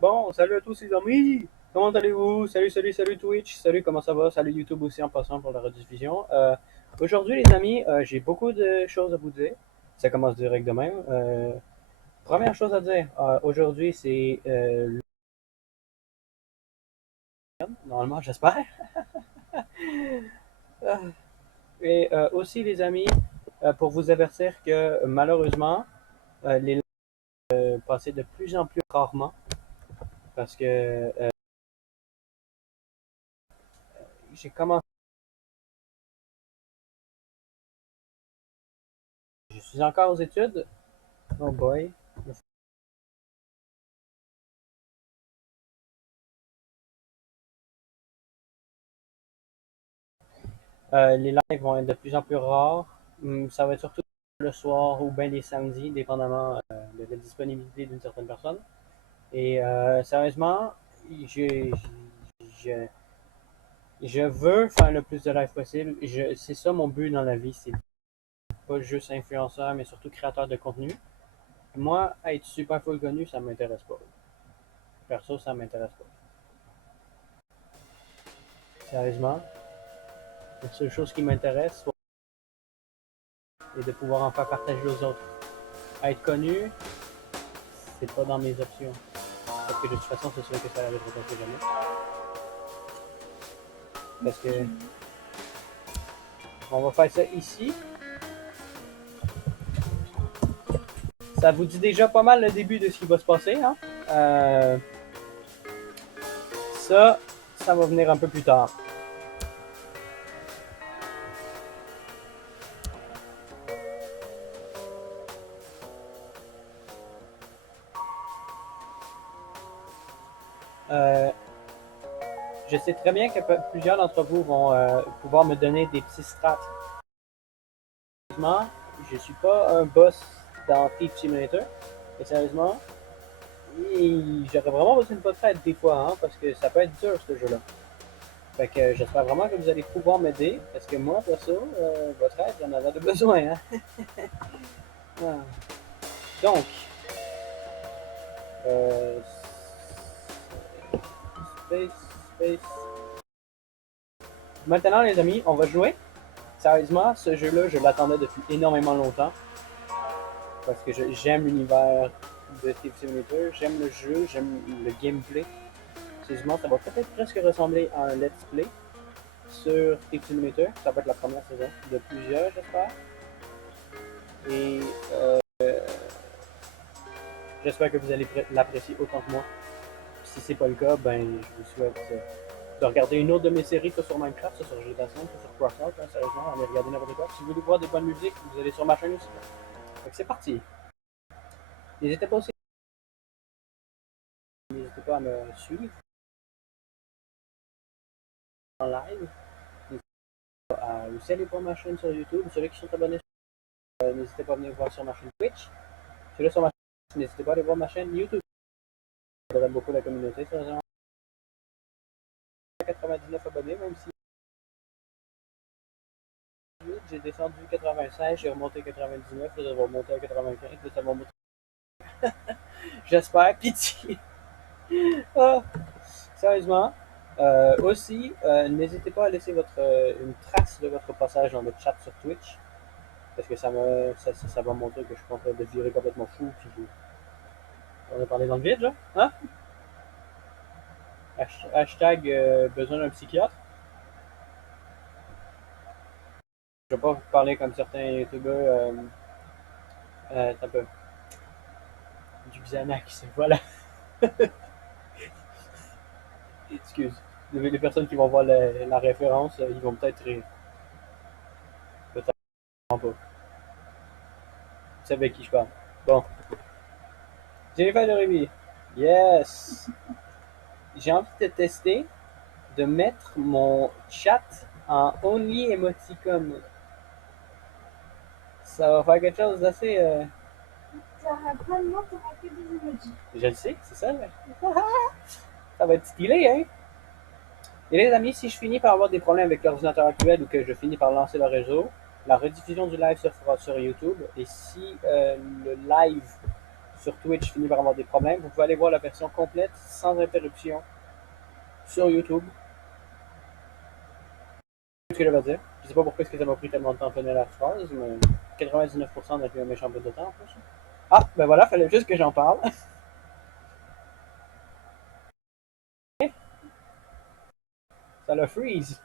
Bon, salut à tous les amis! Comment allez-vous? Salut Twitch, salut comment ça va? Salut YouTube aussi en passant pour la rediffusion. Aujourd'hui les amis, j'ai beaucoup de choses à vous dire. Ça commence direct de même. Première chose à dire, aujourd'hui c'est normalement j'espère. Et aussi les amis, pour vous avertir que malheureusement, les lives passer de plus en plus rarement parce que j'ai commencé, je suis encore aux études. Oh boy. Les lives vont être de plus en plus rares. Ça va être surtout le soir ou bien les samedis, dépendamment de la disponibilité d'une certaine personne. Et sérieusement, je, je, je veux faire le plus de lives possible. C'est ça mon but dans la vie. C'est pas juste influenceur, mais surtout créateur de contenu. Moi, être super full connu, ça m'intéresse pas. Perso, ça m'intéresse pas. Sérieusement, la seule chose qui m'intéresse, c'est de pouvoir en faire partager aux autres. Être connu, c'est pas dans mes options. Parce que de toute façon, c'est sûr que ça n'arrivera pas jamais. Parce que on va faire ça ici. Ça vous dit déjà pas mal le début de ce qui va se passer. Hein? Ça, ça va venir un peu plus tard. Je sais très bien que plusieurs d'entre vous vont pouvoir me donner des petits strats. Sérieusement, je suis pas un boss dans Thief Simulator. Et sérieusement, j'aurais vraiment besoin de votre aide des fois, hein, parce que ça peut être dur ce jeu-là. Fait que j'espère vraiment que vous allez pouvoir m'aider, parce que moi, perso, votre aide, j'en avais besoin. Hein? Donc, euh, space. Maintenant, les amis, on va jouer. Sérieusement, ce jeu-là, je l'attendais depuis énormément longtemps. Parce que j'aime l'univers de Thief Simulator, j'aime le jeu, j'aime le gameplay. Sérieusement, ça va peut-être presque ressembler à un let's play sur Thief Simulator. Ça va être la première saison de plusieurs, j'espère. Et j'espère que vous allez l'apprécier autant que moi. Si c'est pas le cas, ben je vous souhaite de regarder une autre de mes séries, soit sur Minecraft, soit sur GTA 5, soit sur Craftwork, hein, sérieusement, allez regarder n'importe quoi. Si vous voulez voir des bonnes musiques, vous allez sur ma chaîne aussi. Donc c'est parti. N'hésitez pas aussi, n'hésitez pas à me suivre en live. N'hésitez pas à aussi aller voir ma chaîne sur YouTube. Ceux qui sont abonnés, n'hésitez pas à venir voir sur ma chaîne Twitch. Ceux sur ma chaîne, n'hésitez pas à aller voir ma chaîne YouTube. Ça aide beaucoup la communauté, sérieusement. 99 abonnés, même si j'ai descendu 96, j'ai remonté 99, là, ça va remonter à 95, là, ça va monter. J'espère, pitié. Ah, sérieusement. Aussi, n'hésitez pas à laisser une trace de votre passage dans le chat sur Twitch. Parce que ça va montrer que je suis en train de virer complètement fou. Puis on a parlé dans le vide, là. Hein? Hashtag besoin d'un psychiatre. Je vais pas vous parler comme certains youtubeurs. Un peu. Du Xanax, voilà. Excuse. Les personnes qui vont voir la référence, ils vont peut-être rire. Peut-être pas. Vous savez avec qui je parle. Bon. Jennifer de Ruby. Yes. J'ai envie de tester de mettre mon chat en only emoticon. Ça va faire quelque chose d'assez. T'auras pas de mots, t'auras que des emojis. Je le sais, c'est ça. Ça va être stylé, hein? Et les amis, si je finis par avoir des problèmes avec l'ordinateur actuel ou que je finis par lancer le réseau, la rediffusion du live se fera sur YouTube. Et si le live sur Twitch finit par avoir des problèmes, vous pouvez aller voir la version complète sans interruption sur YouTube. C'est ce que je vais dire. Je sais pas pourquoi ça m'a pris tellement de temps à finir la phrase, mais 99% n'a plus un méchant bout de temps en plus. Ah, ben voilà, fallait juste que j'en parle. Ça le freeze.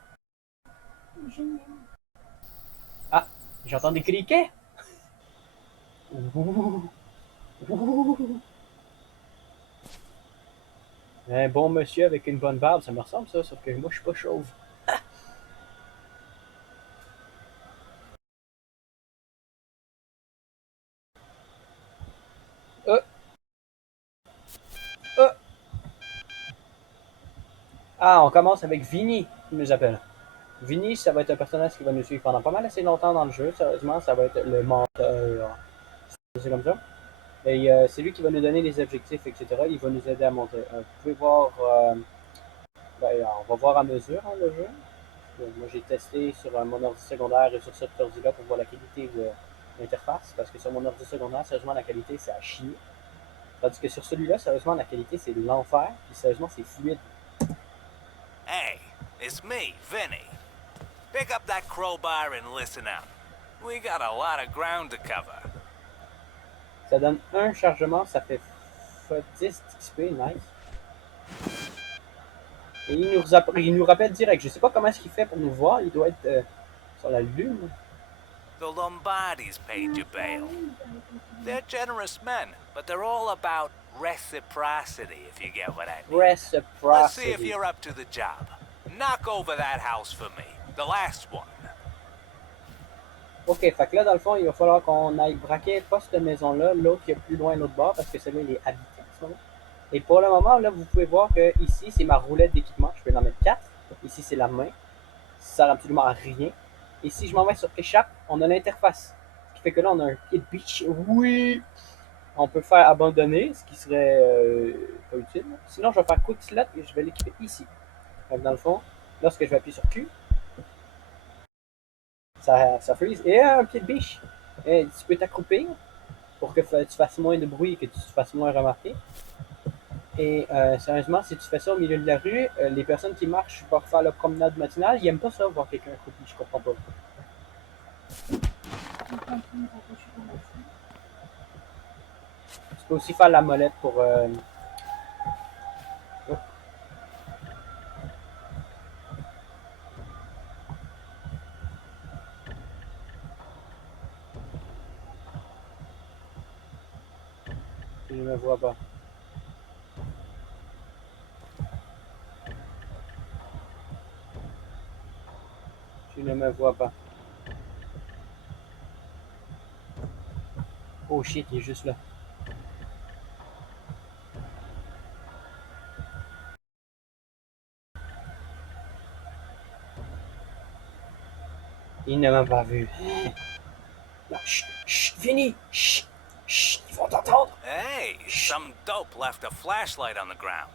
Génial. Ah, j'entends des criquets. Ouh. Ouh. Un bon monsieur avec une bonne barbe, ça me ressemble ça, sauf que moi je suis pas chauve. Euh, euh. Ah, on commence avec Vinny, qui nous appelle. Vinny, ça va être un personnage qui va nous suivre pendant pas mal assez longtemps dans le jeu, sérieusement, ça va être le menteur. C'est comme ça. Et c'est lui qui va nous donner les objectifs, etc. Il va nous aider à monter. Vous pouvez voir, ben, on va voir à mesure hein, le jeu. Moi j'ai testé sur mon ordi secondaire et sur cet ordi-là pour voir la qualité de l'interface, parce que sur mon ordi secondaire, sérieusement, la qualité c'est à chier. Tandis que sur celui-là, sérieusement, la qualité c'est l'enfer, puis sérieusement, c'est fluide. Hey, it's me, Vinny. Pick up that crowbar and listen up. We got a lot of ground to cover. Ça donne un chargement, ça fait 10 XP, nice. Et il nous rappelle direct. Je sais pas comment est-ce qu'il fait pour nous voir. Il doit être sur la lune. The Lombardis paid you bail. They're generous men, but they're all about reciprocity, if you get what I mean. Let's see if Reciprocity. you're up to the job. Knock over that house for me. The last one. Ok, fait que là, dans le fond, il va falloir qu'on aille braquer pas cette maison-là, l'autre qui est plus loin, l'autre bord, parce que celui-là, il est habité en ce moment. Et pour le moment, là, vous pouvez voir que ici, c'est ma roulette d'équipement. Je peux en mettre 4. Ici, c'est la main. Ça sert absolument à rien. Et si je m'en vais sur échappe, on a l'interface. Ce qui fait que là, on a un pied de biche. Oui! On peut faire abandonner, ce qui serait pas utile. Sinon, je vais faire quick slot et je vais l'équiper ici. Donc, dans le fond, lorsque je vais appuyer sur Q, ça freeze. Et un pied de biche. Et tu peux t'accroupir pour que tu fasses moins de bruit et que tu te fasses moins remarquer. Et sérieusement, si tu fais ça au milieu de la rue, les personnes qui marchent pour faire leur promenade matinale, ils aiment pas ça, voir quelqu'un accroupi, je comprends pas. Tu peux aussi faire la molette pour... Oh. Je ne me vois pas. Je ne me vois pas. Oh shit, il est juste là. Il ne m'a pas vu. Non, chut, chut, Vinny, chut, chut, ils vont t'entendre. Hey, some dope left a flashlight on the ground.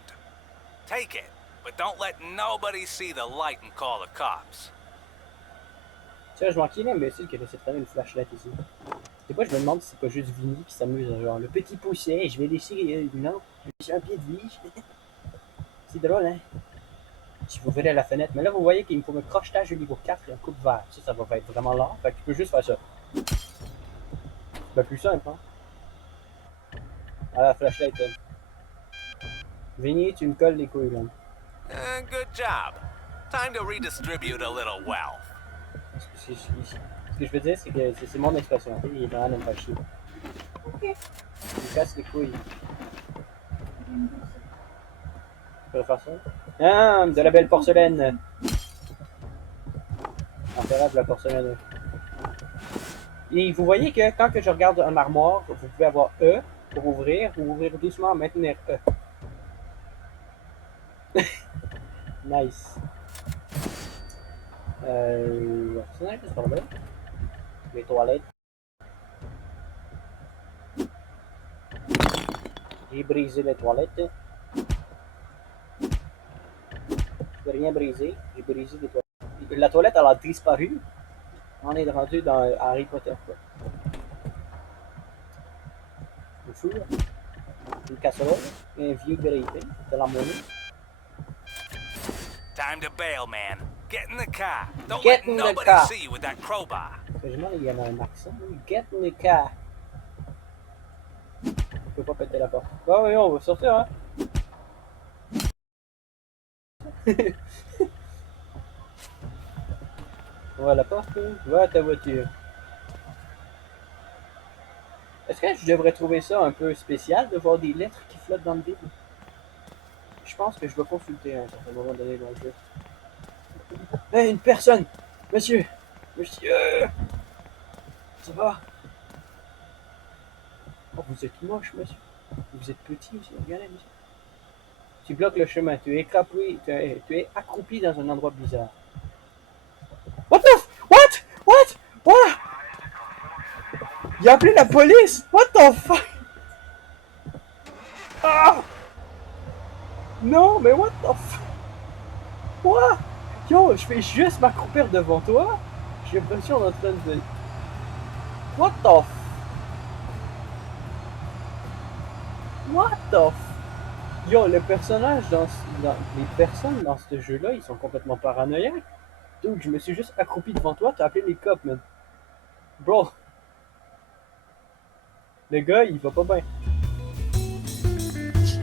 Take it, but don't let nobody see the light and call the cops. Tu vois, je manquais l'imbécile qui a laissé traîner une flashlight ici. Des fois, je me demande si c'est pas juste Vinny qui s'amuse, genre le petit pousset, je vais laisser une lampe, j'ai un pied de vie. C'est drôle, hein? Si vous verrez la fenêtre. Mais là, vous voyez qu'il me faut me crochetage au niveau 4 et un coupe vert. Ça va être vraiment lent. Fait que tu peux juste faire ça. C'est plus simple, hein? Ah, la flashlight. Vinny, tu me colles les couilles, là. Good job. Time to redistribute a little wealth. Ce que je veux dire, c'est que c'est mon expression. Il est vraiment de me faire chier. Ok. Il me casse les couilles. Tu peux faire ça? Ah, de la belle porcelaine. Incroyable, la porcelaine. Et vous voyez que quand que je regarde un armoire, vous pouvez avoir E pour ouvrir, ou ouvrir doucement, maintenir E. Nice. C'est nice, c'est pas mal. Les toilettes. J'ai brisé les toilettes. Je n'ai rien brisé. J'ai brisé les toilettes. La toilette, elle a disparu. On est rendu dans Harry Potter, quoi. Un four, une casserole, un vieux grille-pain, de la monnaie. Time to bail, man. Get in the car. Don't Get let in the nobody car. see you with that crowbar. Sérieusement, il y en a un accent. Get in the car. Je peux pas péter la porte. Bah oui, on va sortir, hein. On va à la porte, va à ta voiture. Est-ce que je devrais trouver ça un peu spécial de voir des lettres qui flottent dans le vide? Je pense que je vais consulter à un certain moment donné dans le jeu. Hey, une personne! Monsieur! Monsieur! Ça va? Oh, vous êtes moche, monsieur. Vous êtes petit aussi, regardez, monsieur. Tu bloques le chemin, tu es accroupi dans un endroit bizarre. What the f... What? What? What? Il a appelé la police! What the fuck? Ah! Non, mais what the fuck? Quoi? Yo, je fais juste m'accroupir devant toi. J'ai l'impression d'être en train de... What the f... What the f... Yo, les personnages les personnes dans ce jeu-là, ils sont complètement paranoïaques. Donc, je me suis juste accroupi devant toi, t'as appelé les cops, man. Bro. Le gars, il va pas bien.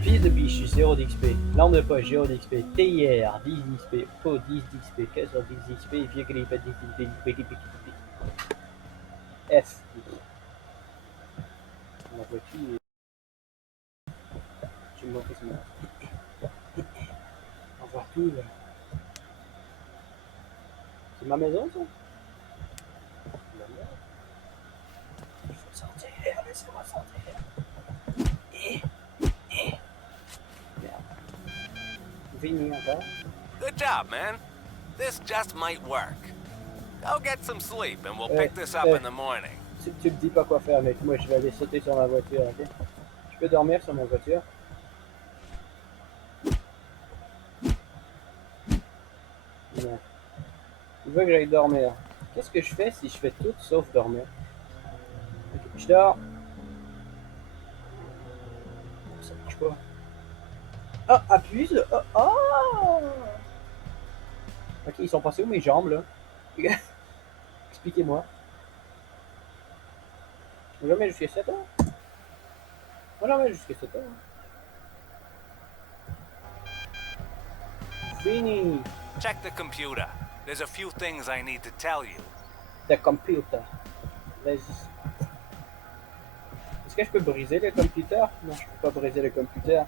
Fils de biche, 0 d'XP. L'arme de poche, 0 d'XP. TIR, 10 d'XP. Po, 10 d'XP. Qu'est-ce que 10 d'XP? Vieux grippe, 10 d'XP. F. Ma voiture. Je me montrer ce moment. On voit tout, là. C'est ma maison, ça? Il faut sortir, laissez-moi sortir. Merde. Vini encore. Good job, man. This just might work. Go get some sleep and we'll pick this up in the morning. Tu me dis pas quoi faire, mec. Moi, je vais aller sauter sur ma voiture, ok? Je peux dormir sur ma voiture? Non. Il veut que j'aille dormir. Qu'est-ce que je fais si je fais tout sauf dormir? Ok, je dors. Ça marche pas. Ah, appuie sur... Ah, ah! Ok, ils sont passés où mes jambes, là? Expliquez-moi. Jamais jusqu'à 7 heures? Jamais jusqu'à 7 heures. Fini! Check the computer. There's a few things I need to tell you. The computer. Vas-y. Est-ce que je peux briser le computer? Non, je peux pas briser le computer.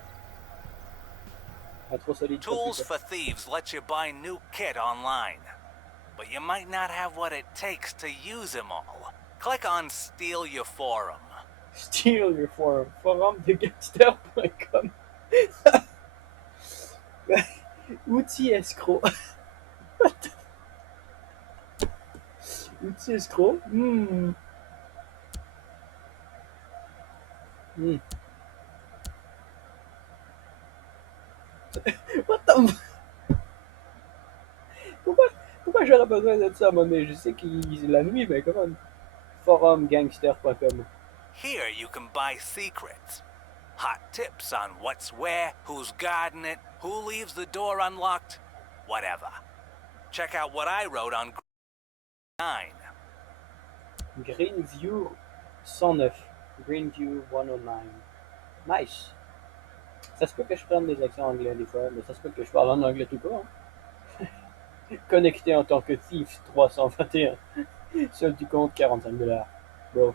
Un trop solide Tools computer. for Thieves lets you buy new kit online. But you might not have what it takes to use them all. Click on Steal Your Forum. Steal your forum. Forum de gangster.com. Outil escroc. Outil escroc. What the... Pourquoi j'aurais besoin de ça à un moment donné? Je sais qu'il est la nuit, mais comment? Forumgangster.com. Here you can buy secrets. Hot tips on what's where, who's guarding it, who leaves the door unlocked, whatever. Check out what I wrote on 9. Greenview 109. Greenview 109. Nice. Ça se peut que je prenne des accents anglais des fois, mais ça se peut que je parle en anglais tout court. Connecté en tant que Thief 321. Seul du compte $45. Bro.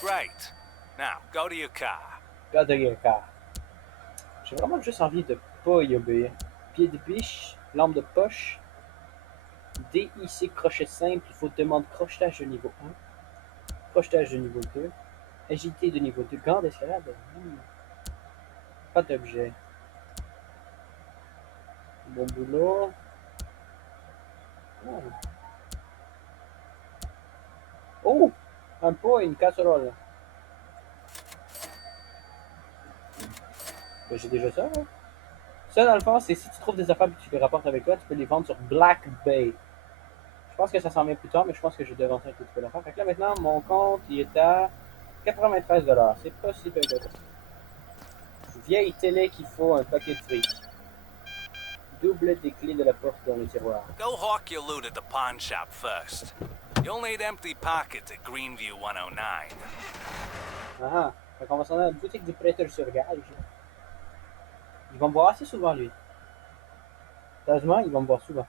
Great. Now, go to your car. Car. J'ai vraiment juste envie de pas y obéir. Pied de biche, lampe de poche, DIC crochet simple, il faut demander crochetage de niveau 1, crochetage de niveau 2, agilité de niveau 2, gants d'escalade. Pas d'objet. Bon boulot. Oh. Oh! Un pot et une casserole. Ben, j'ai déjà ça, hein? Ça, dans le fond, c'est si tu trouves des affaires et que tu les rapportes avec toi, tu peux les vendre sur Black Bay. Je pense que ça s'en vient plus tard, mais je pense que je vais devancer un petit peu l'affaire. Fait que là, maintenant, mon compte, il est à 93$. C'est pas si peu que ça. Vieille télé qu'il faut un paquet de fric. Double des clés de la porte dans le tiroir. Go hawk your loot at the pawn shop first. You'll need empty pockets at Greenview 109. Ah, fait qu'on va s'en aller à la boutique du prêteur sur gage. Ils vont me voir assez souvent, lui. Sérieusement, ils vont me voir souvent.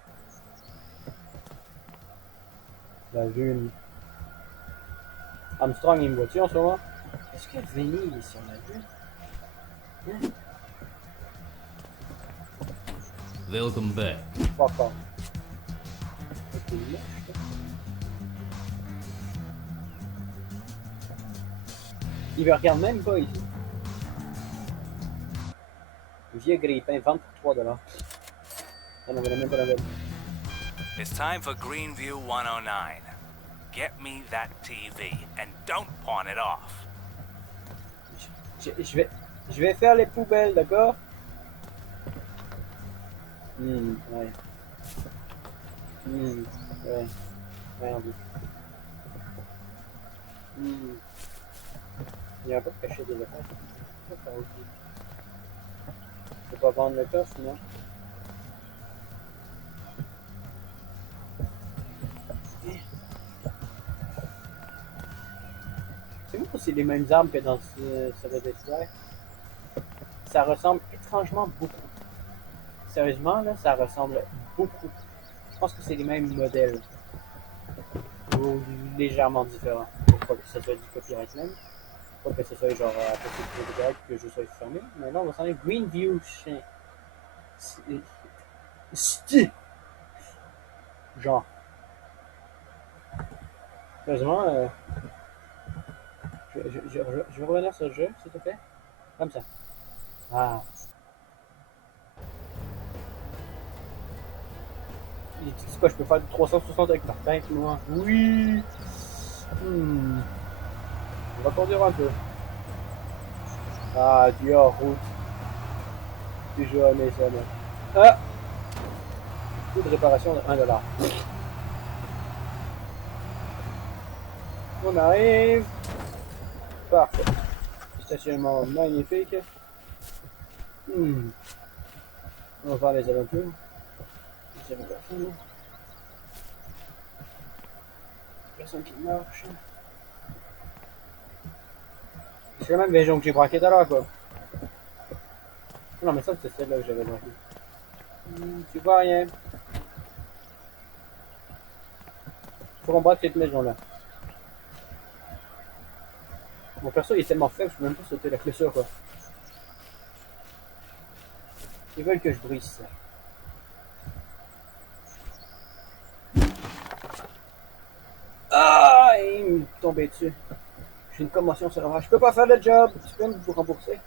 La lune. Armstrong, il me voit-tu en ce moment? Est-ce que Vinny est sur la lune? Hein? Welcome back. Fuck off. Ok, là, il me regarde même pas ici. Vieux grippin, vente pour $3. On n'en même pas la belle. It's time for Greenview 109. Get me that TV and don't pawn it off. Je vais faire les poubelles, d'accord? Ouais. Ouais. Merde. Il y a un peu de cachet des affaires. Je peux pas vendre le coffre, non? C'est moi c'est les mêmes armes que dans ce Red Dead Square. Ça ressemble étrangement beaucoup. Sérieusement, là, ça ressemble beaucoup. Je pense que c'est les mêmes modèles. Ou légèrement différents. Pour pas que ce soit du copyright même. Pas que ce soit genre à côté du copyright que je sois fermé. Mais là, on va s'en aller Greenview chien. Genre. Sérieusement, je vais revenir sur le jeu, s'il te plaît. Comme ça. Ah. C'est quoi, je peux faire du 360 avec Martin, moi? Oui! On va conduire un peu. Ah, du hors-route. Toujours aimé ça, moi. Ah! Coût de réparation de $1. On arrive. Parfait. Stationnement magnifique. Hmm. On va voir les alentours. Zéro personne. Personne qui marche. C'est la même maison que j'ai braquée tout à l'heure, quoi. Non, mais ça, c'est celle-là que j'avais braquée. Tu vois rien. Faut qu'on braque cette maison-là. Mon perso il est tellement faible, je peux même pas sauter la clôture, quoi. Ils veulent que je brise ça. Ah, il me tombait dessus. J'ai une commotion cérébrale. Je peux pas faire le job. Tu peux me rembourser?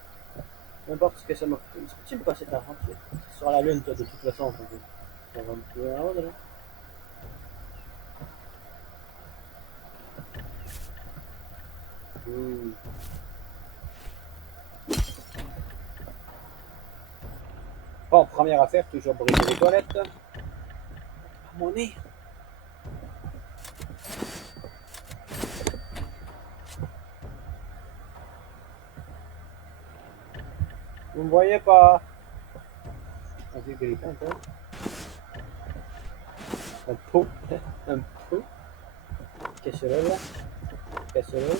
N'importe ce que ça m'a coûté. Tu me passer de l'argent, tu sais. Sur la lune, toi, de toute façon. Ça va me trouver en haut, là. Hmm. Bon, première affaire, toujours briser les toilettes. À mon nez. Vous me voyez pas? Vas-y, grippe un peu. Un pot. Un pot. Qu'est-ce que c'est là? Qu'est-ce que c'est là?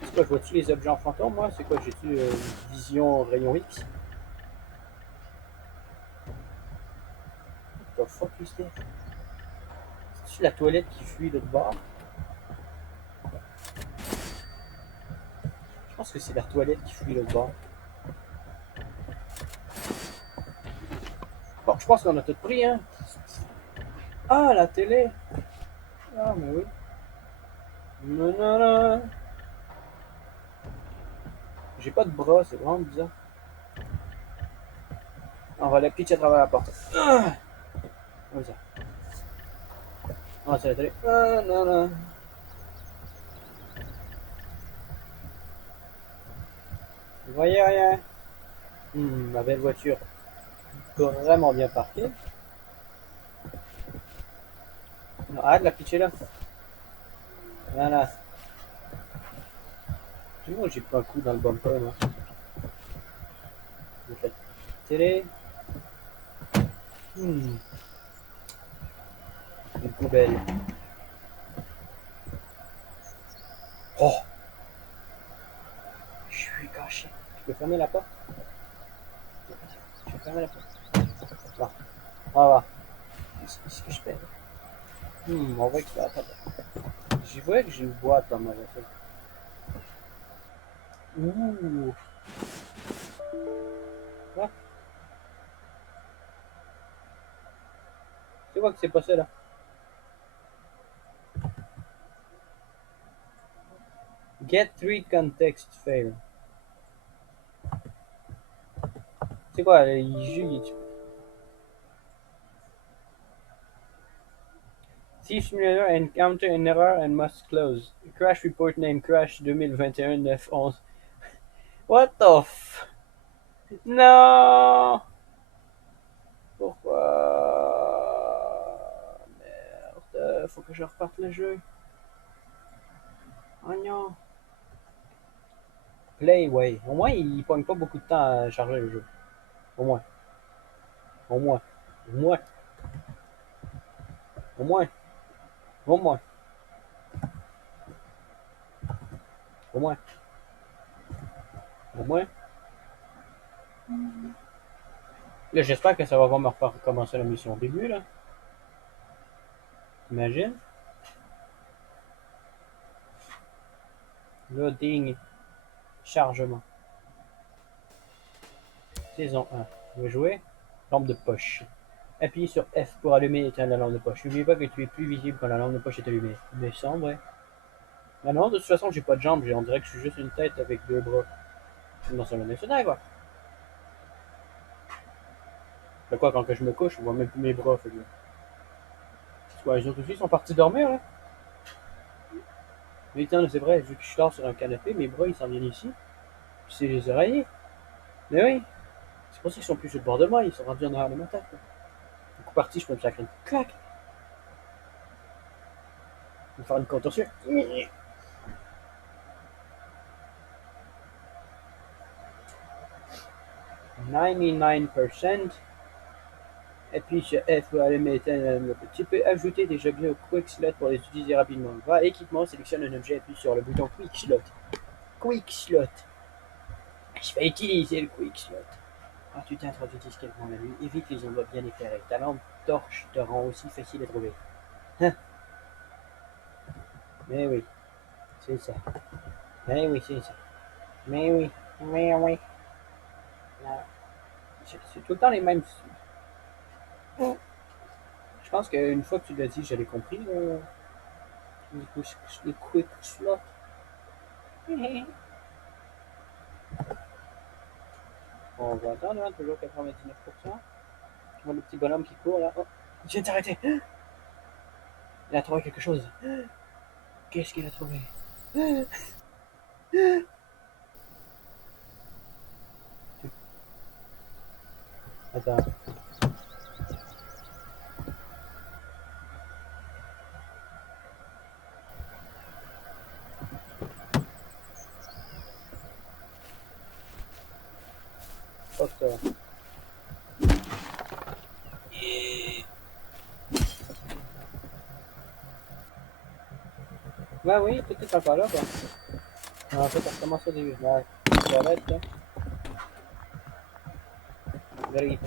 C'est quoi, je vois-tu les objets en fantôme, moi? C'est quoi, j'ai-tu une vision rayon X? What the fuck is that? C'est-tu la toilette qui fuit de l'autre bord? Je pense que c'est la toilette qui fuit de l'autre bord. Bon, je pense qu'on a tout pris, hein? Ah, la télé! Ah, mais oui. Non, non, non. J'ai pas de bras, c'est vraiment bizarre. On va la pitcher à travers la porte. Ah! Comme ça. Ah, c'est la télé. Ah, non, non. Vous voyez rien? Ma belle voiture. Vraiment bien parquée. Non, arrête de la pitcher là. Voilà. Moi, j'ai pris un coup dans le bumper, moi. J'ai fait télé. Une poubelle. Oh! Je suis caché. Je peux fermer la porte? Je peux fermer la porte. Bon, on va voir. Qu'est-ce que je fais? On voit qu'il va attendre. J'y vois que j'ai une boîte dans ma voiture. Ouh! Quoi? Tu vois que c'est passé là? Get 3 context fail. C'est quoi? Il Thief Simulator encounter an error and must close. Crash report name Crash 2021-9-11. What the f... Non! Pourquoi? Merde, faut que je reparte le jeu. Oh non. Play, ouais. Au moins, il pogne pas beaucoup de temps à charger le jeu. Au moins. Au moins. Au moins. Au moins. Au moins. Au moins. Au moins. Là, j'espère que ça va pas me refaire recommencer la mission au début, là. T'imagines? Loading. Chargement. Saison 1. Je vais jouer. Lampe de poche. Appuyez sur F pour allumer et éteindre la lampe de poche. N'oubliez pas que tu es plus visible quand la lampe de poche est allumée. Mais sombre, ouais. Ah non, de toute façon, j'ai pas de jambes. On dirait que je suis juste une tête avec deux bras. C'est dans un national, quoi. Fait quoi, quand que je me couche, je vois même plus mes bras. Fait que... C'est quoi, les autres aussi sont partis dormir, là? Mais tiens, c'est vrai, vu que je dors sur un canapé, mes bras, ils s'en viennent ici. Puis c'est les oreillers. Mais oui. C'est pour ça qu'ils sont plus sur le bord de moi. Ils sont rendus en arrière de ma tête, quoi. Du coup, parti, je peux me sacrer une claque. Je vais faire une contorsion. 99%. Et puis sur F, vous allez mettre tu peux ajouter des objets au Quick Slot pour les utiliser rapidement. Va à équipement, sélectionne un objet, appuie sur le bouton Quick Slot. Quick Slot. Je vais utiliser le Quick Slot. Quand tu t'introduis discrètement la nuit, évite les endroits bien éclairés. Ta lampe torche te rend aussi facile à trouver. Hein? Mais oui, c'est ça. Mais oui, c'est ça. Mais oui, mais oui. C'est tout le temps les mêmes. Je pense qu'une fois que tu l'as dit, je l'ai compris. Les quick slots. On va attendre, hein, toujours 99%. On voit le petit bonhomme qui court là. Oh, il vient de s'arrêter. Il a trouvé quelque chose. Qu'est-ce qu'il a trouvé? Attends. Hop ça. Ben oui, tout est encore là quoi. En fait, on recommence au début. Ouais. Toilette là. Vérifie.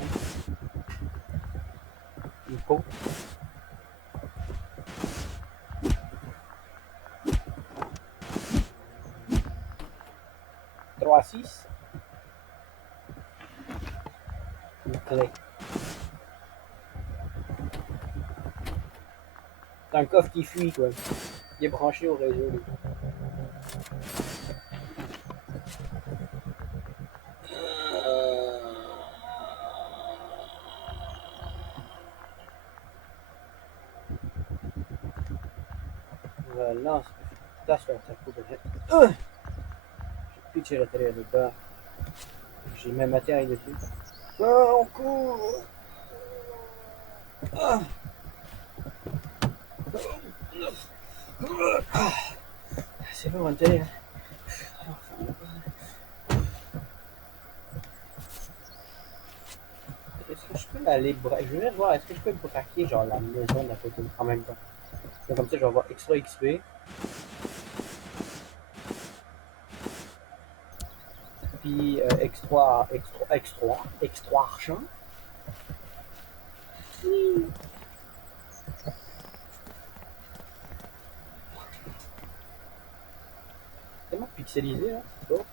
Une peau. 3-6. Une clé. C'est un coffre qui fuit quoi. Il est branché au réseau. Lui. Voilà, ça coupe. J'ai pitché la télé là-bas. J'ai même atterri dessus. Ah, on court. Ah. C'est lourd une télé. Est-ce que je peux aller je vais voir, est-ce que je peux braquer genre la maison d'à côté en même temps? Donc, comme ça, je vais avoir extra XP. Puis extra argent. Tellement pixelisé là. Bon.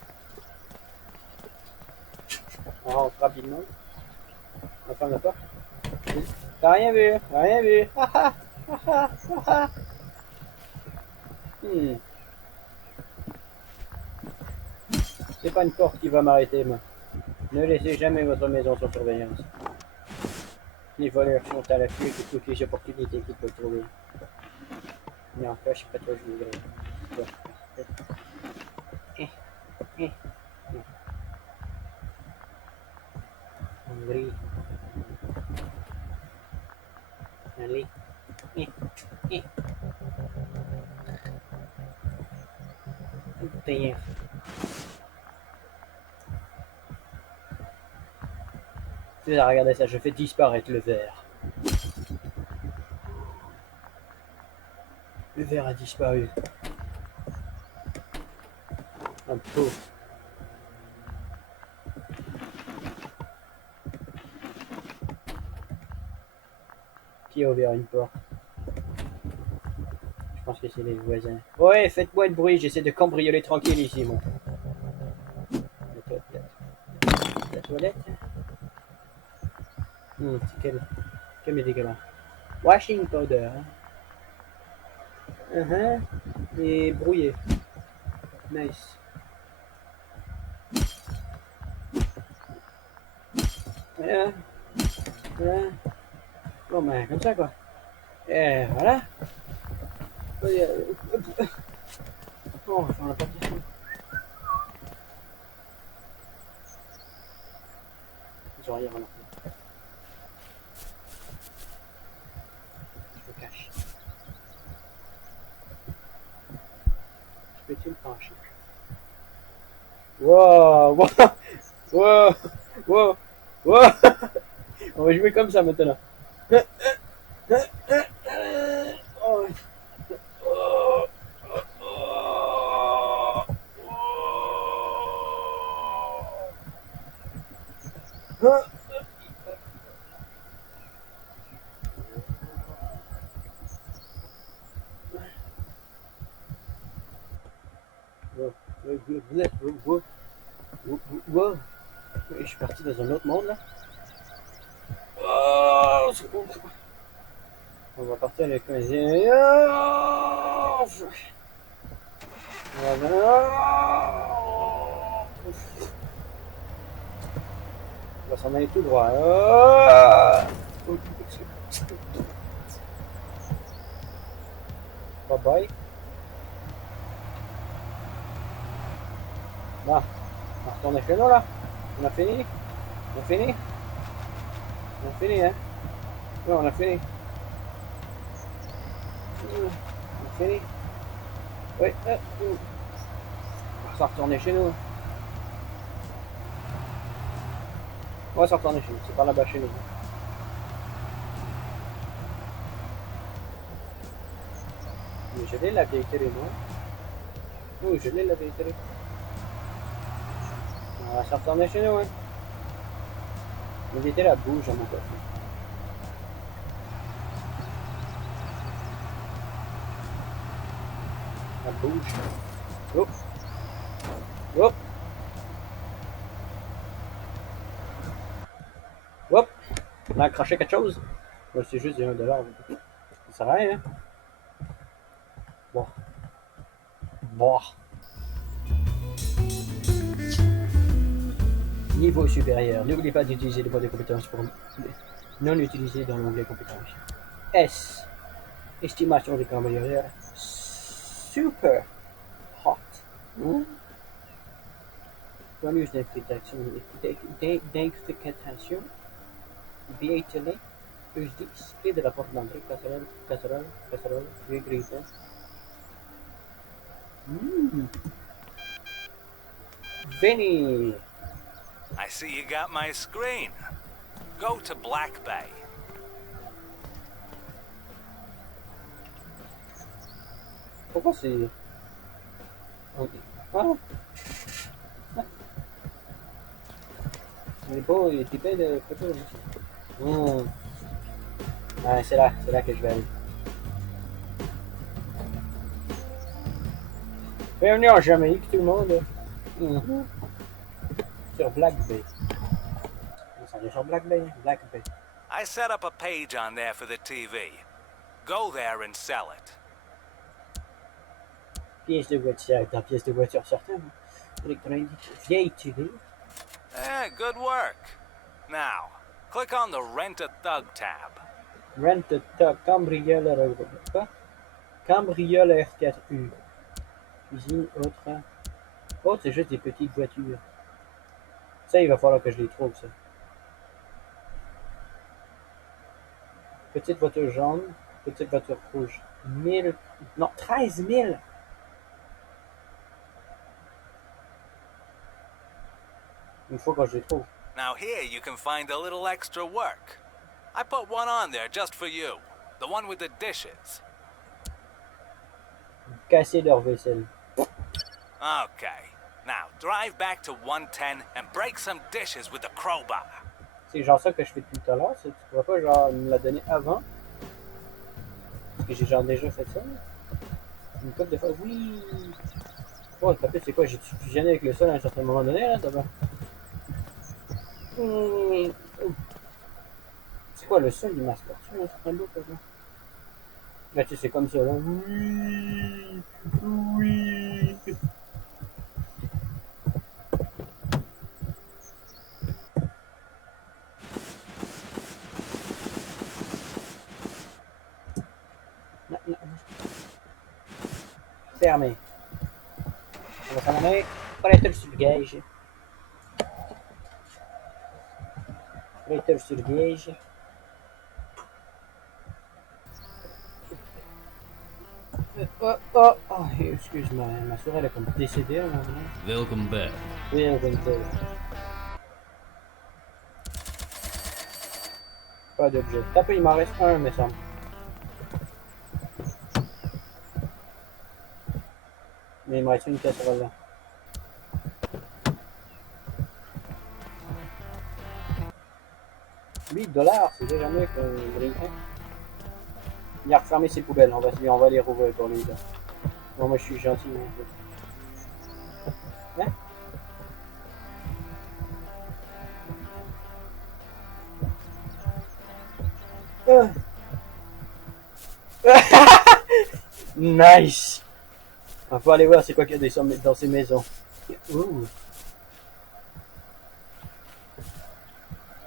On rentre rapidement. On ferme la porte. T'as rien vu, rien vu. Hmm. C'est pas une porte qui va m'arrêter, moi. Ne laissez jamais votre maison sans surveillance. Les voleurs sont à l'affût de toutes les opportunités qu'ils peuvent trouver. Mais en fait, je sais pas toi, je voudrais. Hongrie. Allez. Putain. Regardez ça, je fais disparaître le verre. Le verre a disparu. Un peu. Qui a ouvert une porte? Je pense que c'est les voisins. Ouais, faites-moi de bruit, j'essaie de cambrioler tranquille ici, moi. La toilette. C'est quel médicament? Washing powder. Et brouillé. Nice. Voilà. Voilà. Bon ben, comme ça quoi. Et voilà. Bon, on va faire la partition. Ils ont rien remarqué. Je me cache. Je peux-tu me pencher? Wow! Wow! Wow! Wow! Wow! On va jouer comme ça maintenant. Oh. Wow. Je suis parti dans un autre monde là. Oh, on va partir avec un on va s'en aller tout droit. Bye bye. Là, on va retourner chez nous là. On a fini? On a fini? On a fini, hein? Non, on a fini. On a fini. Oui, on va s'en retourner chez nous. On va s'en retourner chez nous. C'est par là-bas chez nous. Mais je l'ai la vieille télé, non? Oui, je l'ai la vieille télé. On va s'en retourner chez nous, hein? La vieille télé, elle bouge à mon côté. Elle bouge. Hop! Hop! Hop! On a accroché quelque chose? Ouais, c'est juste du $1. Ça sert à rien, hein? Bon. Bon. Niveau supérieur. N'oubliez pas d'utiliser les points de compétences pour non utiliser dans l'onglet compétences. S. Estimation des cambrioleurs. Super hot. Bonus d'infiltration. Vieille télé. Plus 10. Clé de la porte d'entrée. Casserole. Vieux grille. Vinny. I see you got my screen. Go to Black Bay. Pourquoi c'est... Ah. Il est pas... Il était plein de photos. Ouais, c'est là que je vais aller. Bienvenue en Jamaïque, tout le monde. Sur Black Bay. On s'en est sur Black Bay. I set up a page on there for the TV. Go there and sell it. Pièce de voiture, dans pièce de voiture certaine. Électronique, vieille télé. Good work. Now, click on the Rent a Thug tab. Rent a Thug, cambrioleur. Quoi? Cambrioleur 4U. Cuisine, autre. Autre, c'est juste des petites voitures. Ça, il va falloir que je les trouve, ça. Petite voiture jaune, petite voiture rouge. 1000... Non, 13 000! Une fois que je les trouve. Now here you can find a little extra work. I put one on there just for you. The one with the dishes. Casser leur vaisselle. Okay. Now, drive back to 110 and break some dishes with the crowbar. C'est genre ça que je fais depuis tout à l'heure. Tu pourrais pas genre me la donner avant? Parce que j'ai genre déjà fait ça. Une couple de fois. Oui! Oh, le papier, c'est quoi? J'ai fusionné avec le sol à un certain moment donné, là, ça va? C'est quoi le sol du mascotte? C'est un certain bout, là. Là, tu sais, c'est comme ça, là. Oui! Oui! Fermé. On va s'en aller. Prêteur sur le gage. Prêteur sur le gage. Oh, excuse-moi, ma soeur elle est comme décédée maintenant. Welcome back. Oui, on va pas d'objet. Tapez, il m'en reste un, mais ça. Mais il me reste une casserole là. $8, c'est déjà mieux qu'un brinquin. Il a refermé ses poubelles, on va les rouvrir pour lui là. Non, moi je suis gentil. Hein? Nice! On va aller voir c'est quoi qu'il y a dans ces maisons. Ouh.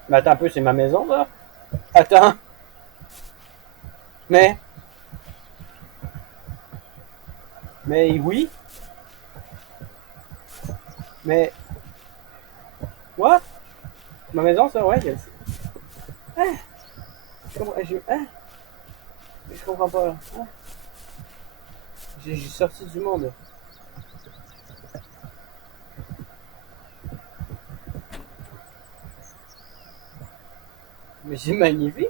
Mais attends un peu, c'est ma maison là? Attends! Mais oui? Mais... What? Ma maison ça? Ouais, hein? Hein? Je comprends pas là. Hein? J'ai sorti du monde. Mais c'est magnifique.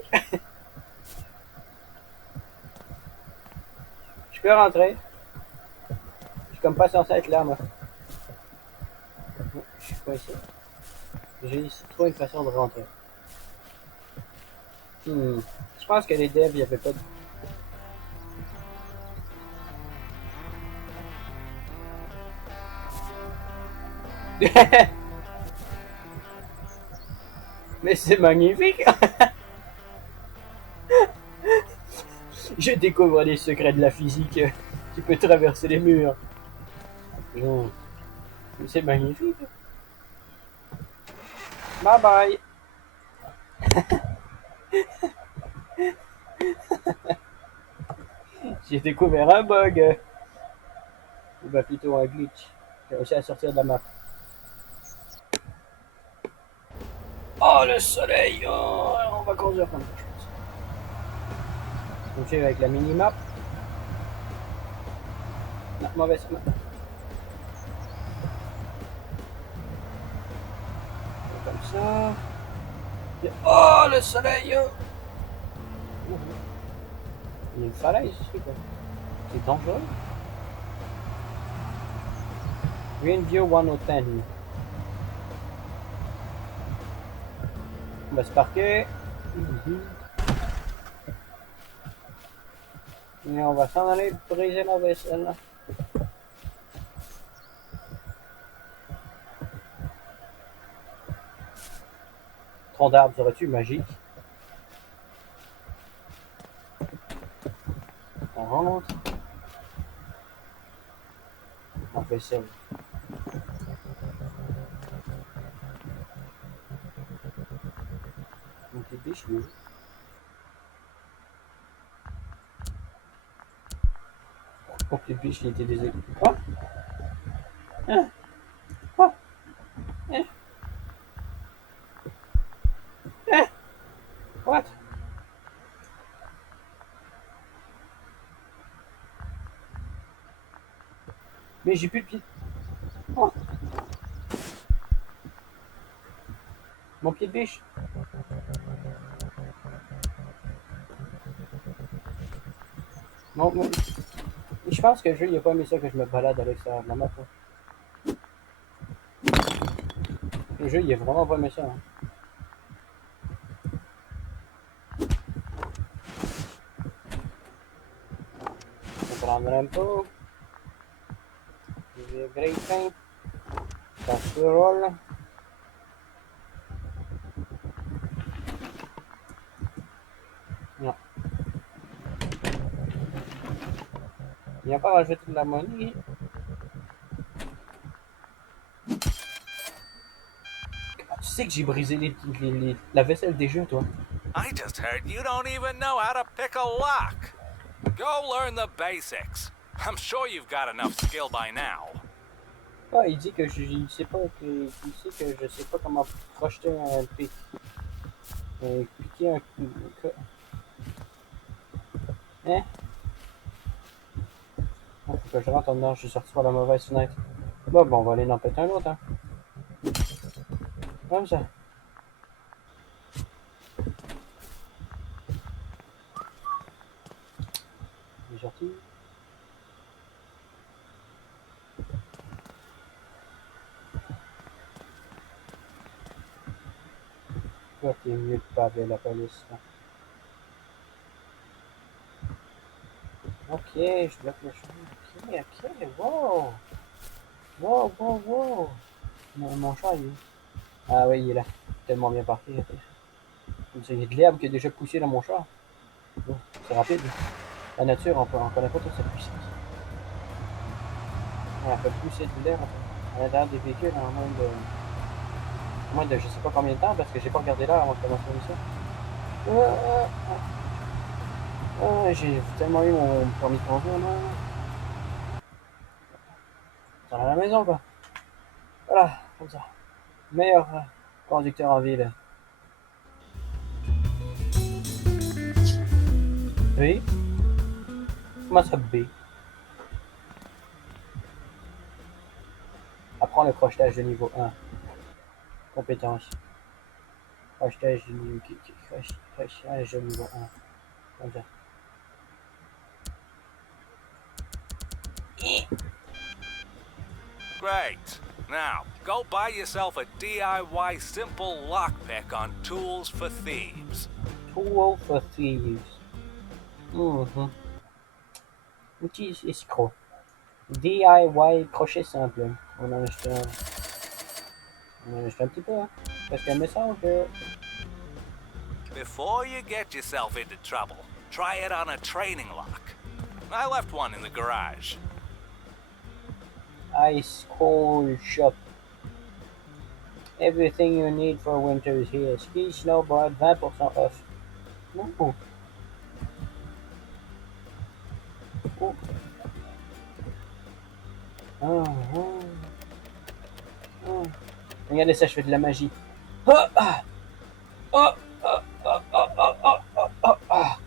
Je peux rentrer. Je suis comme pas censé être là, moi. Je suis pas ici. J'ai ici trouvé une façon de rentrer. Je pense que les devs, il n'y avait pas de... Mais c'est magnifique. Je découvre les secrets de la physique qui peut traverser les murs. Mais c'est magnifique. Bye bye. J'ai découvert un bug. Ou bien plutôt un glitch. J'ai réussi à sortir de la map. Oh le soleil! Oh, on va conduire comme ça, je pense. Continuer avec la mini-map. Non, mauvaise map. Comme ça. Oh le soleil! Il y a une falaise ici, quoi. C'est dangereux. Greenview 110. On va se parquer. Et on va s'en aller briser la vaisselle. Tronc d'arbre serait-tu magique? On rentre. En vaisselle. Mon petit biche, lui. Mon petit biche, il était déséquilibré. Quoi? Hein? Quoi? Hein? Hein? What? Mais j'ai plus de pied. Oh. Mon pied de biche. Non, non. Je pense que le jeu, il a pas aimé ça que je me balade à l'extérieur de la map. Hein. Le jeu, il a vraiment pas aimé ça. Hein. Je vais prendre un peu. Je vais griller. Casserole. Non. Il n'y a pas rajouté de la monnaie. Tu sais que j'ai brisé la vaisselle des jeux, toi. I just heard you don't even know how to pick a lock. Go learn the basics. I'm sure you've got enough skill by now. Ah, il dit que il sait pas que je sais pas comment projeter un pic. Piquer un coup. Hein? Faut que je rentre en dedans, je suis sorti par la mauvaise fenêtre. Bon, on va aller en péter un autre, hein. Comme ça. t'es sorti. Toi, t'es mieux de pas appeler la police, là. Ok, je bloque le chemin. Ok, wow. Wow, wow, wow. Mon chat, il est où? Ah oui, il est là. Tellement bien parti. Comme ça, il y a de l'herbe qui a déjà poussé dans mon chat. Oh, c'est rapide. La nature, on connaît pas toute cette puissance. Elle fait pousser de l'herbe à l'intérieur des véhicules en moins de je sais pas combien de temps parce que j'ai pas regardé l'heure avant de commencer l'émission. J'ai tellement eu mon permis de conduire, là. Dans la maison, quoi. Voilà, comme ça. Meilleur conducteur en ville. B? Comment ça, B? Apprends le crochetage de niveau 1. Compétence. Crochetage de niveau, crochetage de niveau 1. Comme ça. Great. Now, go buy yourself a DIY simple lockpick on Tools for Thieves. Tool for thieves. Mhm. Outils escrocs. DIY crochet simple. On en a acheté un. On en a acheté un petit peu, hein. Parce qu'il y a un message. Before you get yourself into trouble, try it on a training lock. I left one in the garage. Ice cold shop. Everything you need for winter is here. Ski, snowboard, 20% off. Ooh. Ooh. Ah, ah, ah. Regardez ça, je fais de la magie. Ah, ah, ah, ah, ah, ah, ah, ah, ah, ah, ah.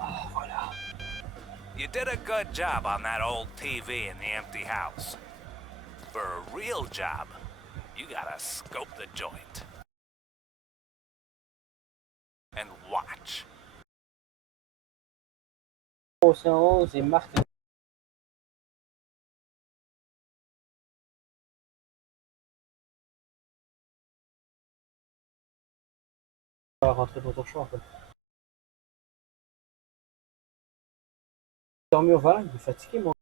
Ah, voilà. You did a good job on that old TV in the empty house. For a real job, you gotta scope the joint. And watch. 111 et Marc. Va rentrer dans ton champ, quoi. Dormi au volant, il est fatigué, moi.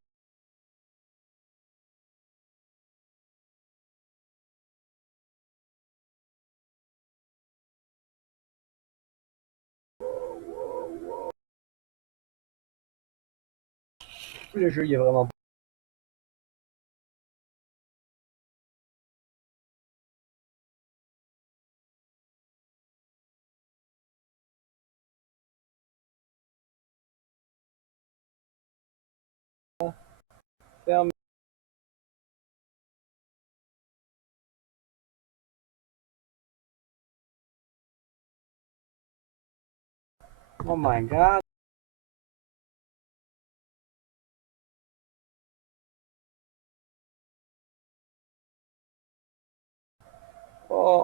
Le jeu, il est vraiment fermé. Oh my god. Oh.